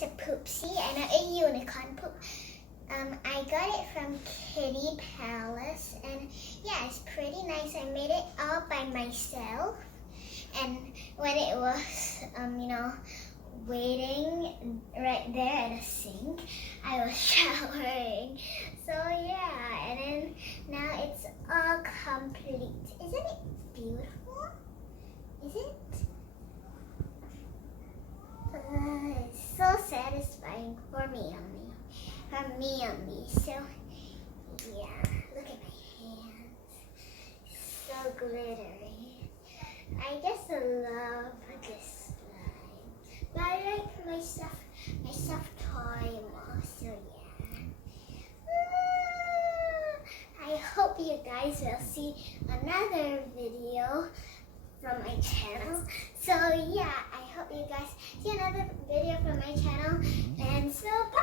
it's a poopsie. I know a unicorn poop. I got it from Kitty Palace, and yeah, it's pretty nice. I made it all by myself, and when it was, waiting right there at a sink, I was showering. So yeah, and then now it's all complete. Isn't it beautiful? Is it? It's so satisfying for me only. So yeah, look at my hands. So glittery. I just love this slime. But I like my soft toy more, so yeah. I hope you guys will see another video from my channel. So yeah, I hope you guys see another video from my channel. And so bye!